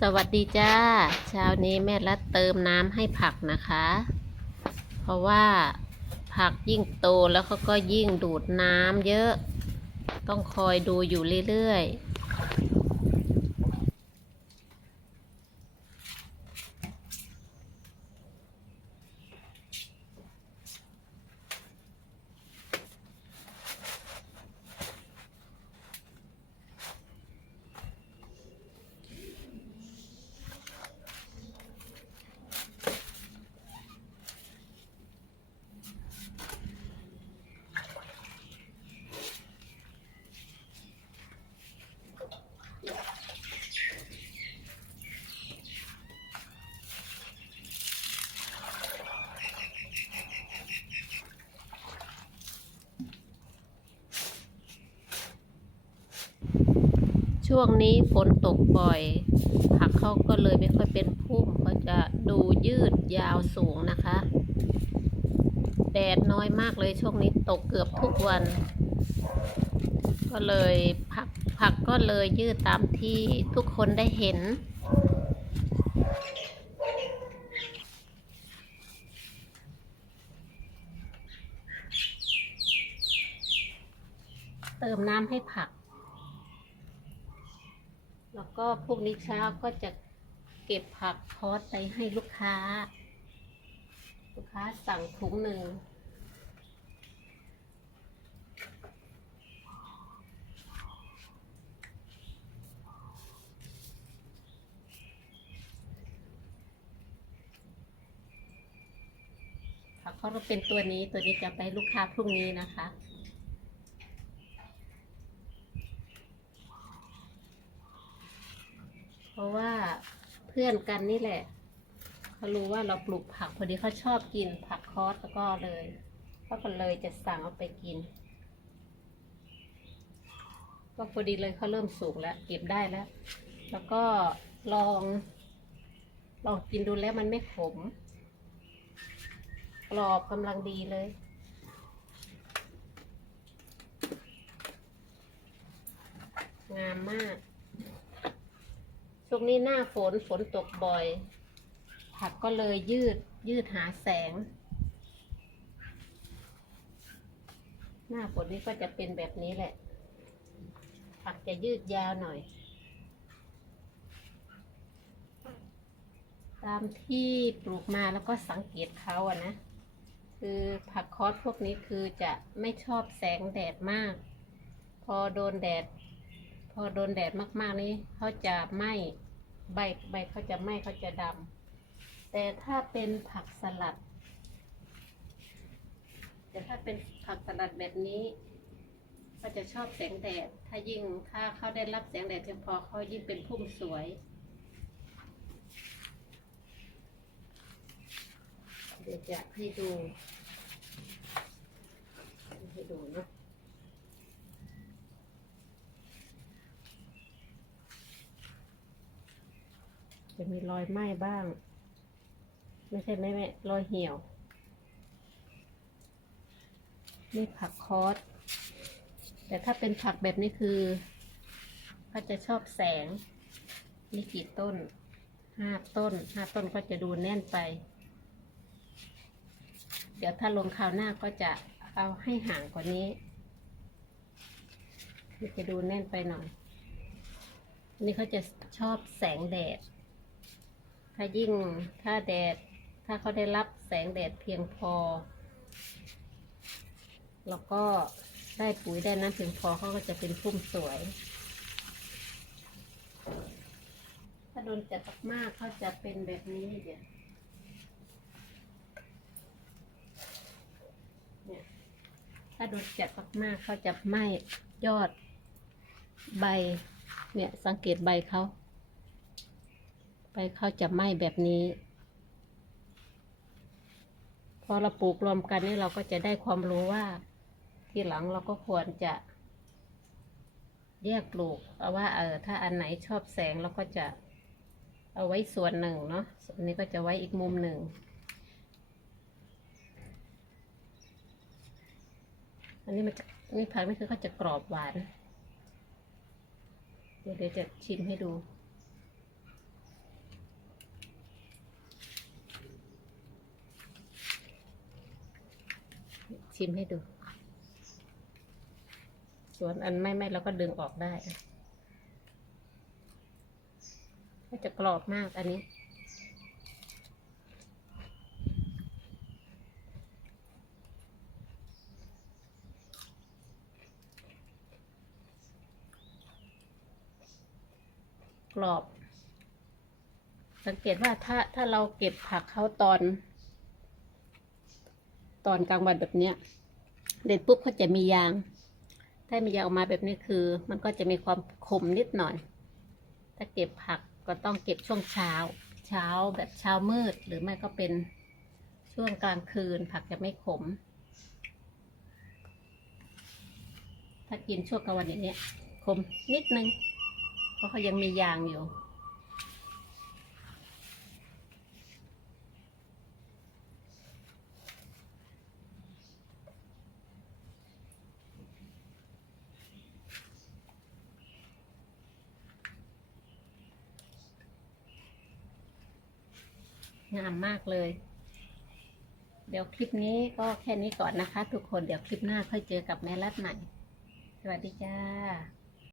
สวัสดีจ้า เช้านี้แม่รัดเติมน้ำให้ผักนะคะ เพราะว่าผักยิ่งโตแล้วเขาก็ยิ่งดูดน้ำเยอะ ต้องคอยดูอยู่เรื่อยๆ ช่วงนี้ฝนตกบ่อย ผักเขาก็เลยไม่ค่อยเป็นพุ่มเขาจะดูยืดยาวสูงนะคะ แดดน้อยมากเลยช่วงนี้ตกเกือบทุกวัน ก็เลยผักผักก็เลยยืดตามที่ทุกคนได้เห็นเติมน้ำให้ผัก ก็พรุ่งนี้เช้าก็จะเก็บผักพอสไปให้ลูกค้า ลูกค้าสั่งถุงหนึ่งผักเขาเป็นตัวนี้ตัวนี้จะไปลูกค้าพรุ่งนี้นะคะ เพราะว่าเพื่อนกันนี่แหละเขารู้ว่าเราปลูกผักพอดีเขาชอบกินผักคอสแล้วก็เลยเขาก็เลยจะสั่งเอาไปกิน ก็พอดีเลยเขาเริ่มสุกแล้วเก็บได้แล้ว แล้วก็ลอง ลองกินดูแล้วมันไม่ขมกรอบกำลังดีเลยงามมาก ช่วงนี้หน้าฝนฝนตกบ่อย ผักก็เลยยืดยืดหาแสง หน้าฝนนี่ก็จะเป็นแบบนี้แหละ ผักจะยืดยาวหน่อย ตามที่ปลูกมาแล้วก็สังเกตเขาอะนะ คือผักคอสพวกนี้คือจะไม่ชอบแสงแดดมาก พอโดนแดดพอโดนแดดมาก ๆ นี้เขาจะไหม้ ใบใบเขาจะไหม้เขาจะดำแต่ถ้าเป็นผักสลัด แต่ถ้าเป็นผักสลัดแบบนี้เขาจะชอบแสงแดด ถ้ายิ่งถ้าเขาได้รับแสงแดดเพียงพอเขายิ่งเป็นพุ่มสวยเดี๋ยวจะให้ดู ให้ดูเนะ จะมีรอยไหม้บ้าง ไม่ใช่ไม่ไม่รอยเหี่ยว นี่ผักคอสแต่ถ้าเป็นผักแบบนี้คือเขาจะชอบแสง นี่กี่ต้นห้าต้นห้าต้นก็จะดูแน่นไป เดี๋ยวถ้าลงคราวหน้าก็จะเอาให้ห่างกว่านี้มันจะดูแน่นไปหน่อย นี่เขาจะชอบแสงแดด ถ้ายิ่งถ้าแดด ถ้าเขาได้รับแสงแดดเพียงพอ แล้วก็ได้ปุ๋ยได้น้ำเพียงพอเขาก็จะเป็นพุ่มสวย ถ้าโดนจัดมากๆเขาจะเป็นแบบนี้เดี๋ยวเนี่ยถ้าโดนจัดมากๆเขาจะไหม้ยอดใบ เนี่ยสังเกตใบเขา ใบเขาจะไหม้แบบนี้ พอเราปลูกรวมกันนี่เราก็จะได้ความรู้ว่า ทีหลังเราก็ควรจะ แยกปลูกเอาว่าเออถ้าอันไหนชอบแสงเราก็จะเอาไว้ส่วนหนึ่งเนาะส่วนนี้ก็จะไว้อีกมุมหนึ่ง อันนี้มันจะนี่ผักนี่คือเขาจะกรอบหวาน เดี๋ยวเดี๋ยวจะชิมให้ดู ชิมให้ดู ส่วนอันไม่ไม่เราก็ดึงออกได้ก็จะกรอบมากอันนี้ กรอบ สังเกตว่าถ้าถ้าเราเก็บผักเขาตอน ตอนกลางวันแบบเนี้ย เด็ดปุ๊บเขาจะมียาง ถ้ามียางออกมาแบบนี้คือ มันก็จะมีความคมนิดหน่อย ถ้าเก็บผักก็ต้องเก็บช่วงเช้า เช้าแบบเช้ามืดหรือไม่ก็เป็นช่วงกลางคืน ผักจะไม่ขม ถ้ากินช่วงกลางวันอย่างเนี้ยขมนิดนึง เพราะเขายังมียางอยู่ งามมากเลย เดี๋ยวคลิปนี้ก็แค่นี้ก่อนนะคะ ทุกคนเดี๋ยวคลิปหน้าค่อยเจอกับแม่รัดใหม่ สวัสดีจ้า